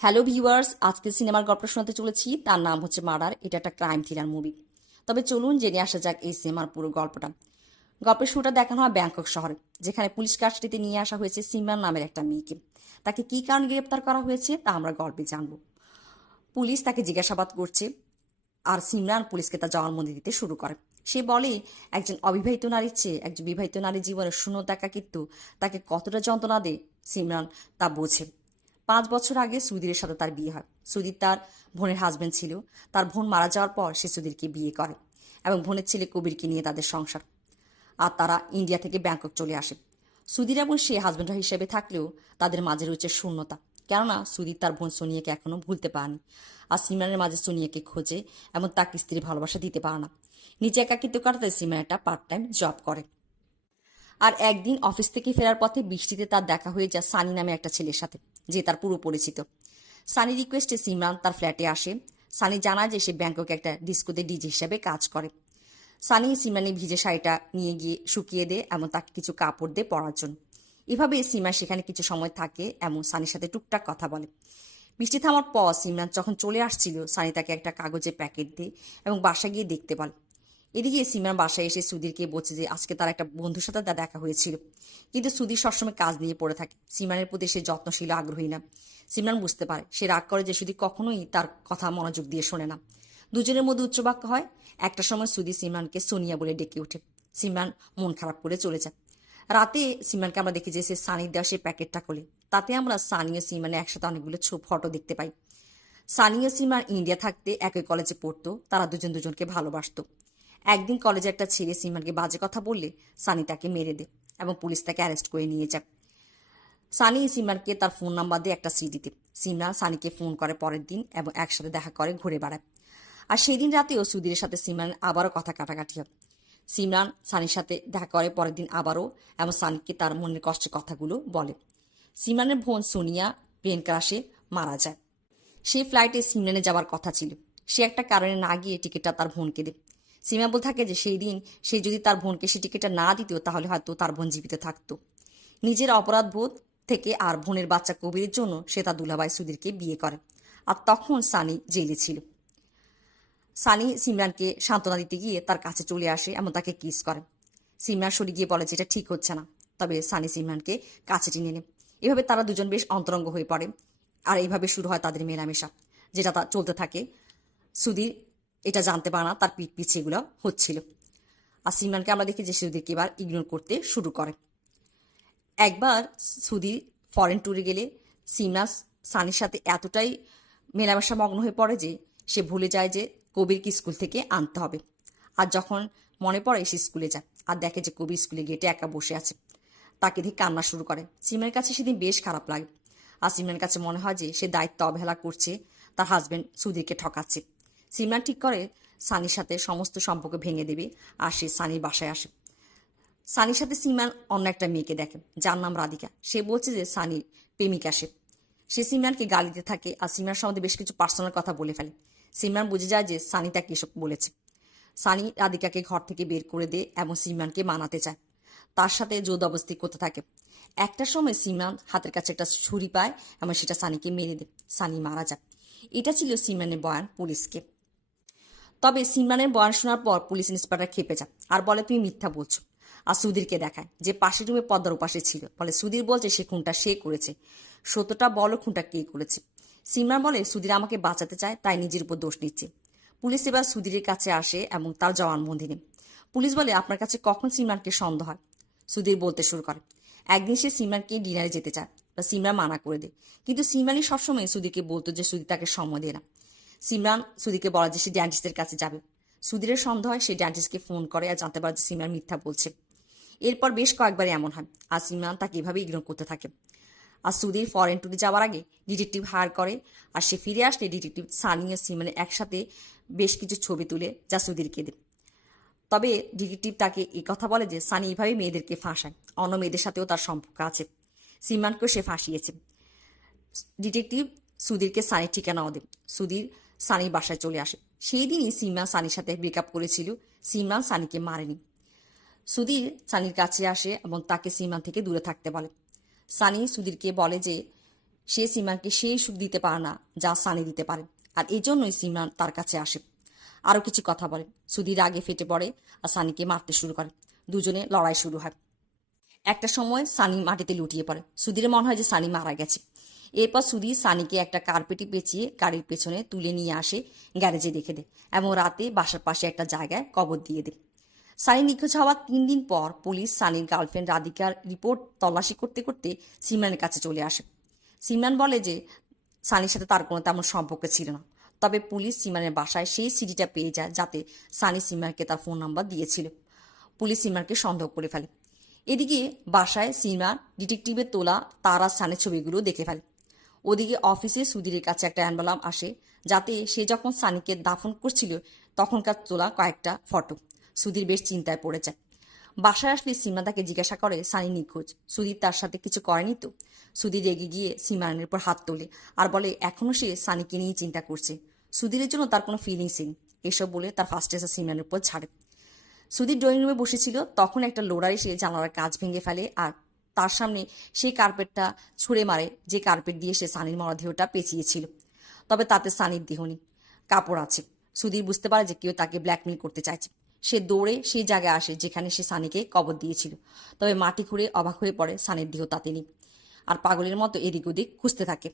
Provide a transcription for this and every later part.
Hello viewers, আজকে সিনেমার গল্প শোনাতে চলেছি। তার নাম হচ্ছে মার্ডার। এটা একটা ক্রাইম থ্রিলার মুভি। তবে চলুন জেনে আসা যাক এই সিনেমার পুরো গল্পটা। গল্পের শুরুটা দেখানো হয় ব্যাংকক শহরে, যেখানে পুলিশ কাস্টডিতে নিয়ে আসা হয়েছে সিমরান নামের একটা মেয়েকে। তাকে কী কারণে গ্রেপ্তার করা হয়েছে তা আমরা গল্পে জানবো। পুলিশ তাকে জিজ্ঞাসাবাদ করছে, আর সিমরান পুলিশকে তার জবানবন্দি দিতে শুরু করে। সে বলে, একজন অবিবাহিত নারীর চেয়ে একজন বিবাহিত নারীর জীবনের শূন্যতা একাকিত্ব তাকে কতটা যন্ত্রণা দেয় সিমরান তা বোঝে। 5 বছর আগে সুধীরের সাথে তার বিয়ে হয়। সুধীর তার বোনের হাজবেন্ড ছিল। তার বোন মারা যাওয়ার পর সে সুধীরকে বিয়ে করে এবং বোনের ছেলে কবিরকে নিয়ে তাদের সংসার। আর তারা ইন্ডিয়া থেকে ব্যাংকক চলে আসে। সুধীর এবং সে হাজবেন্ড হিসেবে থাকলেও তাদের মাঝে রয়েছে শূন্যতা, কেননা সুধীর তার বোন সোনিয়াকে এখনো ভুলতে পারেনি। আর সিমরানের মাঝে সোনিয়াকে খোঁজে এবং তাকে স্ত্রীর ভালোবাসা দিতে পারে না। নিজে একাকিত্ব কাটাতে সিমরান একটা পার্ট টাইম জব করে। আর একদিন অফিস থেকে ফেরার পথে বৃষ্টিতে তার দেখা হয়ে যায় সানি নামে একটা ছেলের সাথে, যে তার পুরো পরিচিত। সানি রিকোয়েস্টে সিমরান তার ফ্ল্যাটে আসে। সানি জানায় যে সে ব্যাংককে একটা ডিস্কোতে ডিজে হিসেবে কাজ করে। সানি সিমরানের ভিজে শাড়িটা নিয়ে গিয়ে শুকিয়ে দেয় এবং তাকে কিছু কাপড় দিয়ে পরার জন্য। এভাবে সিমরান সেখানে কিছু সময় থাকে এবং সানির সাথে টুকটাক কথা বলে। বৃষ্টি থামার পর সিমরান যখন চলে আসছিল, সানি তাকে একটা কাগজের প্যাকেট দেয় এবং বাসা গিয়ে দেখতে বলে। এদিকে সিমরান বাসায় এসে সুধীরকে বলছে যে আজকে তার একটা বন্ধুর সাথে তার দেখা হয়েছিল, কিন্তু সুধীর সবসময় কাজ নিয়ে পড়ে থাকে। সিমরানের প্রতি সে যত্নশীল আগ্রহী না। সিমরান বুঝতে পারে, সে রাগ করে যে সুধীর কখনোই তার কথা মনোযোগ দিয়ে শোনে না। দুজনের মধ্যে উচ্চবাক্য হয়। একটা সময় সুধীর সিমরানকে সোনিয়া বলে ডেকে ওঠে। সিমরান মন খারাপ করে চলে যায়। রাতে সিমরানকে আমরা দেখি যে সে সানির দেওয়া সেই প্যাকেটটা খোলে। তাতে আমরা সানি ও সিমরানের একসাথে অনেকগুলো ফটো দেখতে পাই। সানি ও সিমরান ইন্ডিয়া থাকতে একই কলেজে পড়তো। তারা দুজন দুজনকে ভালোবাসতো। একদিন কলেজে একটা ছেলে সিমরানকে বাজে কথা বললে সানি তাকে মেরে দেয় এবং পুলিশ তাকে অ্যারেস্ট করে নিয়ে যায়। সানি সিমরানকে তার ফোন নাম্বার দিয়ে একটা সিডি দিতে। সিমরান সানিকে ফোন করে পরের দিন এবং একসাথে দেখা করে ঘুরে বেড়ায়। আর সেই দিন রাতেও সুধীরের সাথে সিমরান আবারও কথা কাটাকাটি হয়। সিমরান সানির সাথে দেখা করে পরের দিন আবারও, এবং সানিকে তার মনের কষ্টের কথাগুলো বলে। সিমরানের বোন সোনিয়া প্লেন ক্রাশে মারা যায়। সেই ফ্লাইটে সিমরানের যাওয়ার কথা ছিল। সে একটা কারণে না গিয়ে টিকিটটা তার বোনকে দেয়। সিমা বল থাকে যে সেই দিন সে যদি তার বোনকে সে টিকিটটা না দিত তাহলে হয়তো তার বোন জীবিত থাকতো। নিজের অপরাধ বোধ থেকে আর বোনের বাচ্চা কবিরের জন্য সে তার দুলাভাই সুধীরকে বিয়ে করে। আর তখন সানি জেলে ছিল। সানি সিমরানকে সান্ত্বনা দিতে গিয়ে তার কাছে চলে আসে এবং তাকে কিস করে। সিমরান সরে গিয়ে বলে যে এটা ঠিক হচ্ছে না। তবে সানি সিমরানকে কাছে টেনে নেয়। এভাবে তারা দুজন বেশ অন্তরঙ্গ হয়ে পড়ে। আর এইভাবে শুরু হয় তাদের মেলামেশা, যেটা তা চলতে থাকে। সুধীর এটা জানতে পারে না তার পিঠ পিছিয়ে এগুলো হচ্ছিল। আর সিমরানকে আমরা দেখি যে সুধীরকে এবার ইগনোর করতে শুরু করে। একবার সুধীর ফরেন ট্যুরে গেলে সিমরান সানির সাথে এতটাই মেলামেশা মগ্ন হয়ে পড়ে যে সে ভুলে যায় যে কবিরকে স্কুল থেকে আনতে হবে। আর যখন মনে পড়ে সে স্কুলে যায় আর দেখে যে কবির স্কুলে গেটে একা বসে আছে। তাকে দেখে কান্না শুরু করে। সিমরানের কাছে সেদিন বেশ খারাপ লাগে। আর সিমরানের কাছে মনে হয় যে সে দায়িত্ব অবহেলা করছে, তার হাজবেন্ড সুধীরকে ঠকাচ্ছে। সিমরান ঠিক করে সানির সাথে সমস্ত সম্পর্ক ভেঙে দেবে আর সে সানির বাসায় আসে। সানির সাথে সিমরান অন্য একটা মেয়েকে দেখে, যার নাম রাধিকা। সে বলছে যে সানির প্রেমিকা সে সিমরানকে গালি দিতে থাকে আর সিমরান সম্বন্ধে বেশ কিছু পার্সোনাল কথা বলে ফেলে। সিমরান বুঝে যায় যে সানি তাকে এসব বলেছে। সানি রাধিকাকে ঘর থেকে বের করে দেয় এবং সিমরানকে মানাতে চায়। তার সাথে জোরজবরদস্তি করতে থাকে। একটা সময় সিমরান হাতের কাছে একটা ছুরি পায় এবং সেটা সানিকে মেরে দেয়। সানি মারা যায়। এটা ছিল সিমরানের বয়ান পুলিশকে। তবে সিমরানের বয়ান শোনার পর পুলিশ ইন্সপেক্টর খেপে যায় আর বলে তুমি মিথ্যা বলছো। আর সুধীরকে দেখায় যে পাশের রুমে পদ্মার উপাসে ছিল। বলে সুধীর বলছে সে খুনটা সে করেছে, সত্যটা বলো খুনটা কে করেছে। সিমরান বলে সুধীর আমাকে বাঁচাতে চায়, তাই নিজের উপর দোষ নিচ্ছে। পুলিশ এবার সুধীরের কাছে আসে এবং তার জবানবন্দি নেয়। পুলিশ বলে আপনার কাছে কখন সিমরানকে সন্দেহ হয়। সুধীর বলতে শুরু করে একদিন সে সিমরানকে ডিনারে যেতে চায়, বা সিমরান মানা করে দেয়। কিন্তু সিমরানই সবসময় সুধীরকে বলতো যে সুধীর তাকে সময় দেয় না। সিমরান সুধীরকে বলে যে সে ড্যান্টিস্টের কাছে যাবে। সুধীরের সন্দেহ হয়, সে ড্যান্টিস্টকে ফোন করে আর জানতে পারে যে সিমরান মিথ্যা বলছে। এরপর বেশ কয়েকবার এমন হয় আর সিমরান তাকে এভাবে ইগনোর করতে থাকে। আর সুধীর ফরেন ট্যুরে যাওয়ার আগে ডিটেকটিভ হায়ার করে। আর সে ফিরে আসলে ডিটেকটিভ সানি ও সিমরানের একসাথে বেশ কিছু ছবি তুলে যা সুধীরকে দেয়। তবে ডিটেকটিভ তাকে এই কথা বলে যে সানি এভাবে মেয়েদেরকে ফাঁসায়, অন্য মেয়েদের সাথেও তার সম্পর্ক আছে। সিমরানকেও সে ফাঁসিয়েছে। ডিটেকটিভ সুধীরকে সানির ঠিকানাও দেয়। সুধীর সানির বাসায় চলে আসে। সেই দিনই সিমরান সানির সাথে ব্রেকআপ করেছিল। সিমরান সানিকে মারেনি। সুধীর সানির কাছে আসে এবং তাকে সিমরান থেকে দূরে থাকতে বলে। সানি সুধীরকে বলে যে সে সিমরানকে সেই সুখ দিতে পারে না যা সানি দিতে পারে, আর এই জন্যই সিমরান তার কাছে আসে। আরও কিছু কথা বলে। সুধীর আগে ফেটে পড়ে আর সানিকে মারতে শুরু করে। দুজনে লড়াই শুরু হয়। একটা সময় সানি মাটিতে লুটিয়ে পড়ে। সুধীরের মনে হয় যে সানি মারা গেছে। এরপর সুধীর সানিকে একটা কার্পেটে পেঁচিয়ে গাড়ির পেছনে তুলে নিয়ে আসে, গ্যারেজে রেখে দেয় এবং রাতে বাসার পাশে একটা জায়গায় কবর দিয়ে দেয়। সানি নিখোঁজ হওয়ার 3 দিন পর পুলিশ সানির গার্লফ্রেন্ড রাধিকার রিপোর্ট তল্লাশি করতে করতে সিমরানের কাছে চলে আসে। সিমরান বলে যে সানির সাথে তার কোনো তেমন সম্পর্ক ছিল না। তবে পুলিশ সিমরানের বাসায় সেই সিডিটা পেয়ে যায় যাতে সানি সিমরানকে তার ফোন নাম্বার দিয়েছিল। পুলিশ সিমরানকে সন্দেহ করে ফেলে। এদিকে বাসায় সিমরান ডিটেকটিভের তোলা তার আর সানির ছবিগুলো দেখে ফেলে। ওদিকে অফিসে সুধীরের কাছে একটা অ্যালবাম আসে, যাতে সে যখন সানিকে দাফন করছিল তখনকার তোলা কয়েকটা ফটো। সুধীর বেশ চিন্তায় পড়ে যায়। বাসায় আসলে সিমরান তাকে জিজ্ঞাসা করে সানি নিখোঁজ, সুধীর তার সাথে কিছু করেনি তো? সুধীর রেগে গিয়ে সিমরানের উপর হাত তোলে আর বলে এখনও সে সানিকে নিয়ে চিন্তা করছে, সুধীরের জন্য তার কোনো ফিলিংস নেই। এসব বলে তার ফার্স্ট এসে সিমরানের উপর ছাড়ে। সুধীর ড্রয়িং রুমে বসেছিল, তখন একটা লোডার এসে জানালার কাঁচ ভেঙে ফেলে আর তার সামনে সেই কার্পেটটা ছুঁড়ে মারে, যে কার্পেট দিয়ে সে সানির মরদেহটা পেঁচিয়েছিল। তবে তাতে সানির দেহ নেই, কাপড় আছে। সুধীর বুঝতে পারে যে কেউ তাকে ব্ল্যাকমেল করতে চাইছে। সে দৌড়ে সেই জায়গায় আসে যেখানে সে সানিকে কবর দিয়েছিল। তবে মাটি খুঁড়ে অবাক হয়ে পড়ে সানির দেহ তাতে নেই, আর পাগলের মতো এদিক ওদিক খুঁজতে থাকে।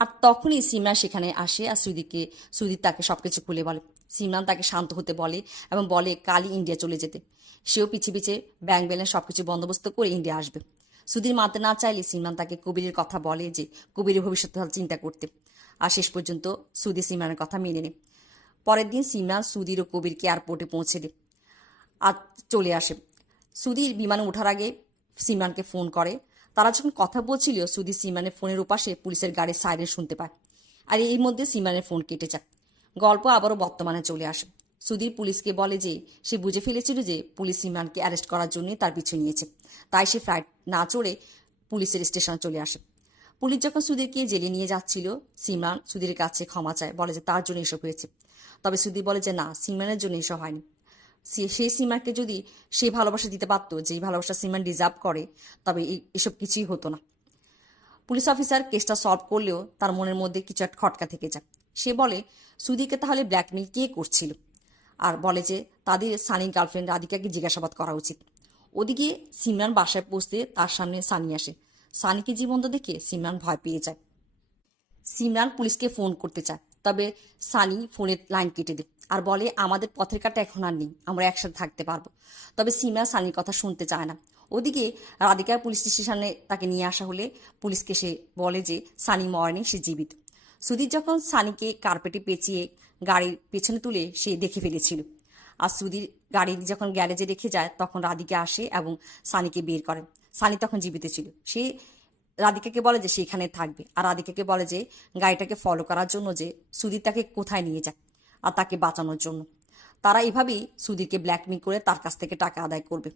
আর তখনই সিমরান সেখানে আসে আর সুধীর তাকে সবকিছু খুলে বলে। সিমরান তাকে শান্ত হতে বলে এবং বলে কালই ইন্ডিয়া চলে যেতে। সেও পিছিয়ে পিছিয়ে ব্যাংক ব্যালেন্স সবকিছু বন্দোবস্ত করে ইন্ডিয়া আসবে। সুধীর মানতে না চাইলে সিমরান তাকে কবিরের কথা বলে যে কবিরের ভবিষ্যৎ চিন্তা করতে। আর শেষ পর্যন্ত সুধীর সিমরানের কথা মেনে নেয়। পরের দিন সিমরান সুধীর ও কবিরকে এয়ারপোর্টে পৌঁছে দেয় আর চলে আসে। সুধীর বিমানে ওঠার আগে সিমরানকে ফোন করে। তারা যখন কথা বলছিল সুধীর সিমরানের ফোনের ওপাশে পুলিশের গাড়ির সাইরেন শুনতে পায়। আর এই মধ্যে সিমরানের ফোন কেটে যায়। গল্প আবারও বর্তমানে চলে আসে। সুধীর পুলিশকে বলে যে সে বুঝে ফেলেছিল যে পুলিশ সিমরানকে অ্যারেস্ট করার জন্যই তার পিছু নিয়েছে, তাই সে ফ্লাইট না চড়ে পুলিশের স্টেশনে চলে আসে। পুলিশ যখন সুধীরকে জেলে নিয়ে যাচ্ছিল, সিমরান সুধীরের কাছে ক্ষমা চায়, বলে যে তার জন্য এসব হয়েছে। তবে সুধীর বলে যে না, সিমরানের জন্য এসব হয়নি। সেই সিমরানকে যদি সে ভালোবাসা দিতে পারতো, যেই ভালোবাসা সিমরান ডিজার্ভ করে, তবে এসব কিছুই হতো না। পুলিশ অফিসার কেসটা সলভ করলেও তার মনের মধ্যে কিছু একটা খটকা থেকে যায়। সে বলে সুধীরকে তাহলে ব্ল্যাকমেল কে করছিল, আর বলে যে তাদের সানির গার্লফ্রেন্ড রাধিকাকে জিজ্ঞাসাবাদ করা উচিত। ওদিকে সিমরান বাসায় পৌঁছতে তার সামনে সানি আসে। সানিকে জীবন্ত দেখে সিমরান ভয় পেয়ে যায়। সিমরান পুলিশকে ফোন করতে চায়, তবে সানি ফোনের লাইন কেটে দেয় আর বলে আমাদের পথের কাটা এখন আর নেই, আমরা একসাথে থাকতে পারবো। তবে সিমরান সানির কথা শুনতে চায় না। ওদিকে রাধিকার পুলিশ স্টেশনে তাকে নিয়ে আসা হলে পুলিশকে সে বলে যে সানি মরেনি, সে জীবিত। সুধীর যখন সানিকে কার্পেটে পেঁচিয়ে গাড়ির পেছনে তুলে সে দেখে ফেলেছিল। আর সুধীর গাড়ি যখন গ্যারেজে রেখে যায় তখন রাধিকা আসে এবং সানিকে বের করে। সানি তখন জীবিত ছিল। সে রাধিকাকে বলে যে সে এখানে থাকবে, আর রাধিকাকে বলে যে গাড়িটাকে ফলো করার জন্য, যে সুধীর তাকে কোথায় নিয়ে যায় আর তাকে বাঁচানোর জন্য। তারা এভাবেই সুধীরকে ব্ল্যাকমেল করে তার কাছ থেকে টাকা আদায় করবে।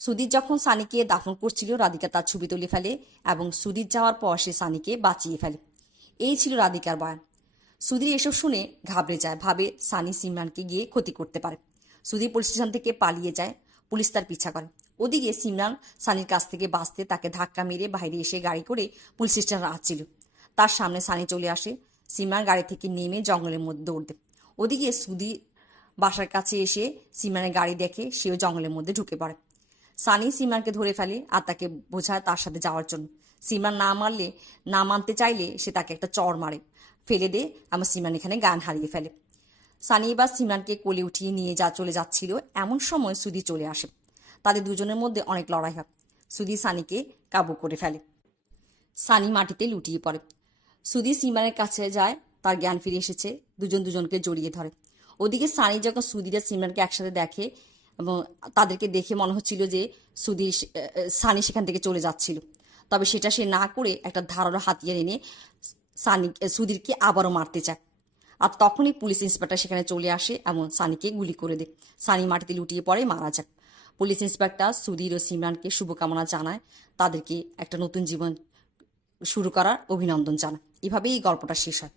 সুধীর যখন সানিকে দাফন করছিল, রাধিকা তার ছবি তুলে ফেলে এবং সুধীর যাওয়ার পর সে সানিকে বাঁচিয়ে ফেলে। এই ছিল রাধিকার বয়ান। সুধীর এসব শুনে ঘাবড়ে যায়, ভাবে সানি সিমরানকে গিয়ে ক্ষতি করতে পারে। সুধীর পুলিশ স্টেশন থেকে পালিয়ে যায়, পুলিশ তার পিছা করে। ওদিকে সিমরান সানির কাছ থেকে বাঁচতে তাকে ধাক্কা মেরে বাইরে এসে গাড়ি করে পুলিশ স্টেশনে আসছিল। তার সামনে সানি চলে আসে। সিমরান গাড়ি থেকে নেমে জঙ্গলের মধ্যে দৌড় দেয়। ওদিকে সুধীর বাসার কাছে এসে সিমরানের গাড়ি দেখে, সেও জঙ্গলের মধ্যে ঢুকে পড়ে। সানি সিমরানকে ধরে ফেলে আর তাকে বোঝায় তার সাথে যাওয়ার জন্য। সিমরান না মানতে চাইলে সে তাকে একটা চড় মারে, ফেলে দে, আমার সিমরান এখানে জ্ঞান হারিয়ে ফেলে। সানি এবার সিমরানকে কোলে উঠিয়ে নিয়ে চলে যাচ্ছিল, এমন সময় সুধীর চলে আসে। তাদের দুজনের মধ্যে অনেক লড়াই হয়। সুধীর সানিকে কাবু করে ফেলে। সানি মাটিতে লুটিয়ে পড়ে। সুধীর সিমরানের কাছে যায়, তার জ্ঞান ফিরে এসেছে। দুজনকে জড়িয়ে ধরে। ওদিকে সানি যখন সুধীর আর সিমরানকে একসাথে দেখে এবং তাদেরকে দেখে মনে হচ্ছিল যে সানি সেখান থেকে চলে যাচ্ছিল, তবে সেটা সে না করে একটা ধারালো হাতিয়ার এনে সুধীরকে আবারও মারতে চায়। আর তখনই পুলিশ ইন্সপেক্টর সেখানে চলে আসে এবং সানিকে গুলি করে দেয়। সানি মাটিতে লুটিয়ে পড়ে, মারা যায়। পুলিশ ইন্সপেক্টর সুধীর ও সিমরানকে শুভকামনা জানায়, তাদেরকে একটা নতুন জীবন শুরু করার অভিনন্দন জানায়। এভাবেই এই গল্পটা শেষ হয়।